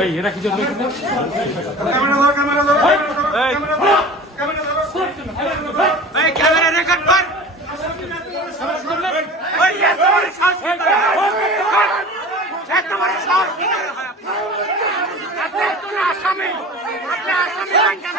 এই এরা কি জন্য ক্যামেরা ধরো ক্যামেরা ধরো ক্যামেরা ধরো ক্যামেরা ধরো। এই ক্যামেরা রেকর্ড কর। ওই এত বড় সাহস হয়? এত বড় সাহস? আপনি আসামি। আপনি আসামি। হন কেন?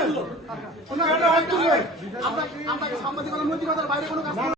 তুলবে কি করবে কোনো হাত আপনাকে বাইরে কোনো কাজ